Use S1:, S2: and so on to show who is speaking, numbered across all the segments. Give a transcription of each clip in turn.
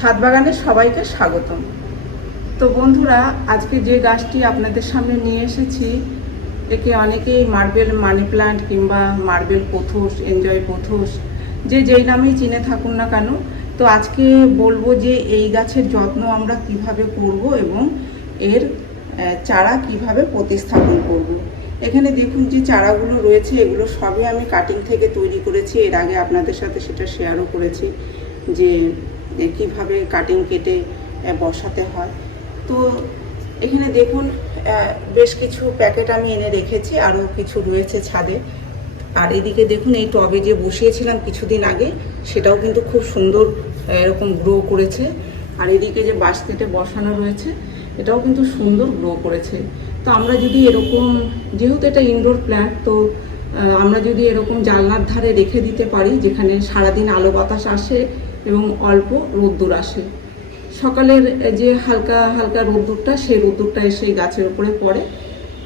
S1: ছাদ বাগানে সবাইকে স্বাগতম তো বন্ধুরা, আজকে যে গাছটি আপনাদের সামনে নিয়ে এসেছি, একে অনেকেই মার্বেল মানি প্ল্যান্ট কিংবা মার্বেল পোথোস, এনজয় পোথোস, যে যেই নামেই চিনে থাকুন না কেন, তো আজকে বলব যে এই গাছের যত্ন আমরা কীভাবে করব এবং এর চারা কীভাবে প্রতিস্থাপন করব। এখানে দেখুন যে চারাগুলো রয়েছে, এগুলো সবই আমি কাটিং থেকে তৈরি করেছি এর আগে আপনাদের সাথে সেটা শেয়ারও করেছি যে এ, কীভাবে কাটিং কেটে বসাতে হয়। তো এখানে দেখুন বেশ কিছু প্যাকেট আমি এনে রেখেছি আরও কিছু রয়েছে ছাদে। আর এদিকে দেখুন এই টবে যে বসিয়েছিলাম কিছুদিন আগে সেটাও কিন্তু খুব সুন্দর এরকম গ্রো করেছে। আর এদিকে যে বাস্কেটে বসানো রয়েছে এটাও কিন্তু সুন্দর গ্রো করেছে। তো আমরা যদি এরকম যেহেতু এটা ইনডোর প্ল্যান্ট তো আমরা যদি এরকম জানলার ধারে রেখে দিতে পারি যেখানে সারাদিন আলো বাতাস আসে এবং অল্প রোদ্দুর আসে। সকালের যে হালকা হালকা রোদ্দুরটা, সেই রোদ্দুরটা এসে গাছের উপরে পড়ে।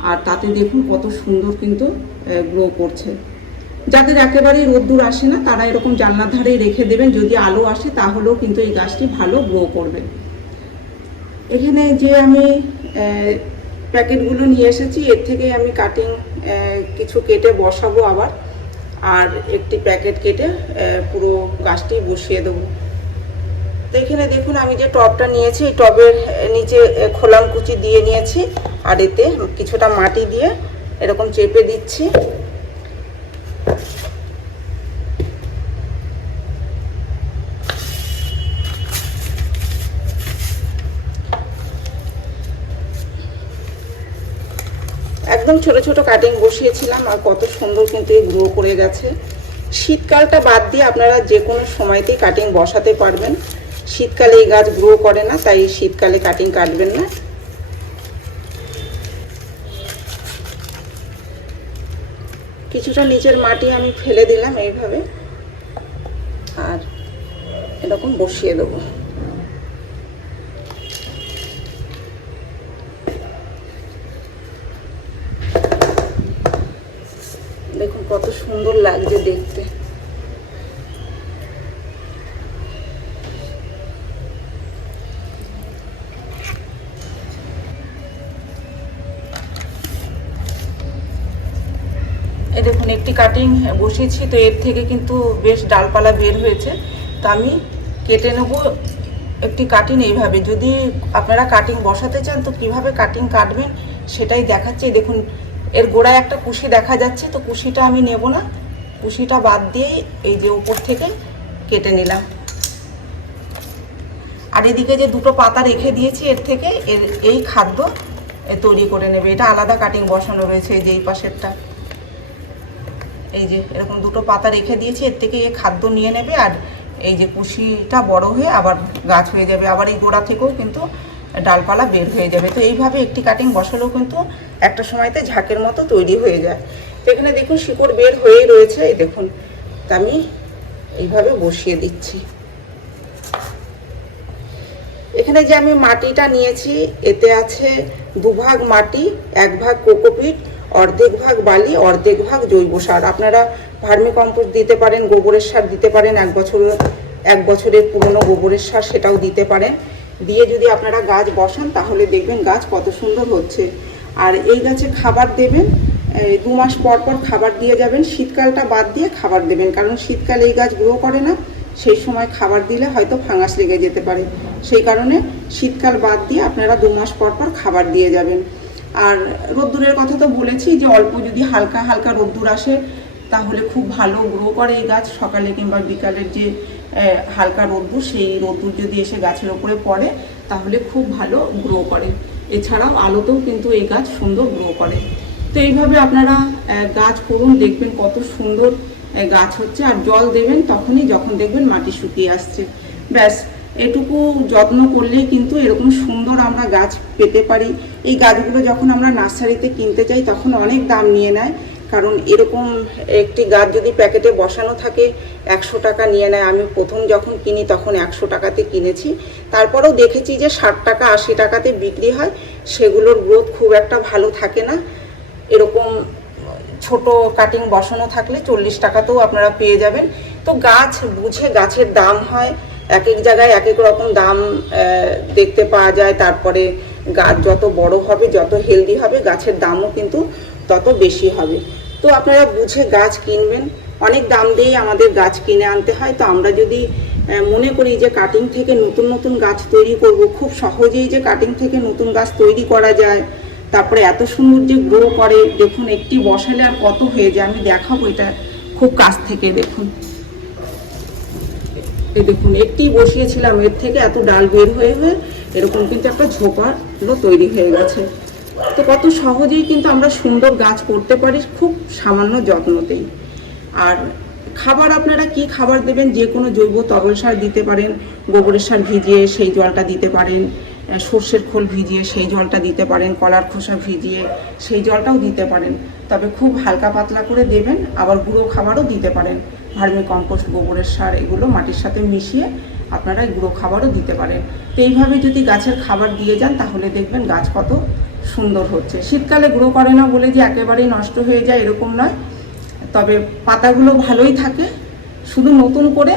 S1: আর তাতে দেখুন কত সুন্দর কিন্তু গ্রো করছে। যাদের একেবারেই রোদ্দুর আসে না, তারা এরকম জানলার ধারেই রেখে দেবেন। যদি আলো আসে, তাহলেও কিন্তু এই গাছটি ভালো গ্রো করবে। এখানে যে আমি প্যাকেটগুলো নিয়ে এসেছি, এর থেকে আমি কাটিং কিছু কেটে বসাবো আবার। আর একটি প্যাকেট কেটে পুরো গাছটি বসিয়ে দেবো। তো এখানে দেখুন, আমি যে টবটা নিয়েছি টবের নিচে খোলাম কুচি দিয়ে নিয়েছি, আর এতে কিছুটা মাটি দিয়ে এরকম চেপে দিচ্ছি। একদম ছোট ছোট কাটিং বসিয়েছিলাম আর কত সুন্দর কিন্তু এই গ্রো করে গেছে। শীতকালটা বাদ দিয়ে আপনারা যে কোনো সময়তেই কাটিং বসাতে পারবেন। শীতকালে এই গাছ গ্রো করে না, তাই শীতকালে কাটিং কাটবেন না। কিছুটা নিচের মাটি আমি ফেলে দিলাম এইভাবে। আর এরকম বসিয়ে দেবো দেখুন কত সুন্দর লাগছে দেখতে। এই দেখুন, একটি কাটিং বসিয়েছি, তো এর থেকে কিন্তু বেশ ডালপালা বের হয়েছে। তো আমি কেটে নেব একটি কাটিং এইভাবে। যদি আপনারা কাটিং বসাতে চান, তো কীভাবে কাটিং কাটবেন সেটাই দেখাচ্ছি। দেখুন এর গোড়ায় একটা কুশি দেখা যাচ্ছে, তো কুশিটা আমি নেব না। কুশিটা বাদ দিয়েই এই যে উপর থেকে কেটে নিলাম। আর এদিকে যে দুটো পাতা রেখে দিয়েছি, এর থেকে এর এই খাদ্য তৈরি করে নেবে। এটা আলাদা কাটিং বসানো রয়েছে, এই যে এই পাশেরটা। এই যে এরকম দুটো পাতা রেখে দিয়েছি, এর থেকে এ খাদ্য নিয়ে নেবে, আর এই যে কুশিটা বড় হয়ে আবার গাছ হয়ে যাবে। আবার এই গোড়া থেকেও কিন্তু ডালপালা বের হয়ে যাবে। তো এইভাবে একটি কাটিং বসালেও কিন্তু একটা সময়তে ঝাঁকের মতো তৈরি হয়ে যায়। তো এখানে দেখুন শিকড় বের হয়েই রয়েছে, এই দেখুন। তা আমি এইভাবে বসিয়ে দিচ্ছি। এখানে যে আমি মাটিটা নিয়েছি, এতে আছে দুভাগ মাটি এক ভাগ কোকোপিট, অর্ধেক ভাগ বালি, অর্ধেক ভাগ জৈব সার। আপনারা ভার্মি কম্পোস্ট দিতে পারেন, গোবরের সার দিতে পারেন, এক বছরের এক বছরের পুরনো গোবরের সার সেটাও দিতে পারেন। দিয়ে যদি আপনারা গাছ বসান, তাহলে দেখবেন গাছ কত সুন্দর হচ্ছে। আর এই গাছে খাবার দেবেন দু মাস পর পর খাবার দিয়ে যাবেন, শীতকালটা বাদ দিয়ে খাবার দেবেন, কারণ শীতকালে এই গাছ গ্রো করে না, সেই সময় খাবার দিলে হয়তো ফাঙ্গাস লেগে যেতে পারে। সেই কারণে শীতকাল বাদ দিয়ে আপনারা দু মাস পর পর খাবার দিয়ে যাবেন। আর রোদ্দুরের কথা তো বলেছি যে, অল্প যদি হালকা হালকা রোদ্দুর আসে, তাহলে খুব ভালো গ্রো করে এই গাছ। সকালে কিংবা বিকালের যে হালকা রোদ্দুর, সেই রোদ্দুর যদি এসে গাছের ওপরে পড়ে, তাহলে খুব ভালো গ্রো করে। এছাড়াও আলোতেও কিন্তু এই গাছ সুন্দর গ্রো করে। তো এইভাবে আপনারা গাছ করুন, দেখবেন কত সুন্দর গাছ হচ্ছে। আর জল দেবেন তখনই যখন দেখবেন মাটি শুকিয়ে আসছে। ব্যাস, এটুকু যত্ন করলেই কিন্তু এরকম সুন্দর আমরা গাছ পেতে পারি। এই গাছগুলো যখন আমরা নার্সারিতে কিনতে চাই তখন অনেক দাম নিয়ে নেয়। কারণ এরকম একটি গাছ যদি প্যাকেটে বসানো থাকে, একশো টাকা নিয়ে নেয়। আমি প্রথম যখন কিনি তখন একশো টাকাতে কিনেছি। তারপরেও দেখেছি যে ষাট টাকা, আশি টাকাতে বিক্রি হয়। সেগুলোর গ্রোথ খুব একটা ভালো থাকে না। এরকম ছোট কাটিং বসানো থাকলে চল্লিশ টাকাতেও আপনারা পেয়ে যাবেন। তো গাছ বুঝে গাছের দাম হয়। এক এক জায়গায় এক এক রকম দাম দেখতে পাওয়া যায়। তারপরে গাছ যত বড় হবে, যত হেলদি হবে, গাছের দামও কিন্তু তত বেশি হবে। তো আপনারা বুঝে গাছ কিনবেন। অনেক দাম দিয়েই আমাদের গাছ কিনে আনতে হয়। তো আমরা যদি মনে করি যে কাটিং থেকে নতুন নতুন গাছ তৈরি করব, খুব সহজেই যে কাটিং থেকে নতুন গাছ তৈরি করা যায়। তারপরে এত সুন্দর যে গ্রো করে, দেখুন একটি বসালে আর কত হয়ে যায়, আমি দেখাবো এটা খুব কাছ থেকে, দেখুন। দেখুন, একটি বসিয়েছিলাম, এর থেকে এত ডাল বের হয়ে হয়ে এরকম কিন্তু একটা ঝোপাগুলো তৈরি হয়ে গেছে। তো কত সহজেই কিন্তু আমরা সুন্দর গাছ করতে পারি খুব সামান্য যত্নতেই। আর খাবার আপনারা কি খাবার দেবেন? যে কোনো জৈব তরল সার দিতে পারেন, গোবরের সার ভিজিয়ে সেই জলটা দিতে পারেন সর্ষের খোল ভিজিয়ে সেই জলটা দিতে পারেন, কলার খোসা ভিজিয়ে সেই জলটাও দিতে পারেন। তবে খুব হালকা পাতলা করে দেবেন, আবার গুঁড়ো খাবারও দিতে পারেন। ভার্মি কম্পোস্ট, গোবরের সার এগুলো মাটির সাথে মিশিয়ে আপনারা গুঁড়ো খাবারও দিতে পারেন। তো এইভাবে যদি গাছের খাবার দিয়ে যান, তাহলে দেখবেন গাছ কত সুন্দর হচ্ছে। শীতকালে গ্রো করে না বলে যে একেবারেই নষ্ট হয়ে যায় এরকম নয়। তবে পাতাগুলো ভালোই থাকে। শুধু নতুন করে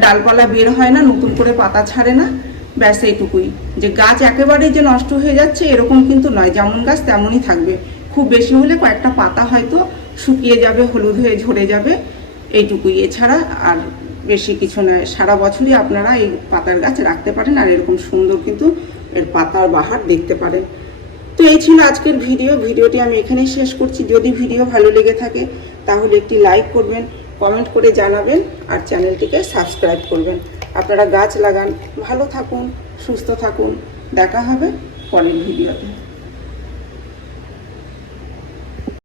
S1: ডালপালা বের হয় না, নতুন করে পাতা ছাড়ে না। ব্যাস এইটুকুই। যে গাছ একেবারেই যে নষ্ট হয়ে যাচ্ছে এরকম কিন্তু নয়। যেমন গাছ তেমনই থাকবে। খুব বেশি হলে কয়েকটা পাতা হয়তো শুকিয়ে যাবে, হলুদ হয়ে ঝরে যাবে। এইটুকুই। এছাড়া আর বেশি কিছু নয়। সারা বছরই আপনারা এই পাতার গাছ রাখতে পারেন আর এরকম সুন্দর কিন্তু এর পাতার বাহার দেখতে পারেন। তো এই ছিল আজকের ভিডিও। ভিডিওটি আমি এখানেই শেষ করছি। যদি ভিডিও ভালো লেগে থাকে, তাহলে একটি লাইক করবেন কমেন্ট করে জানাবেন, আর চ্যানেলটিকে সাবস্ক্রাইব করবেন। আপনারা গাছ লাগান, ভালো থাকুন, সুস্থ থাকুন। দেখা হবে পরের ভিডিওতে।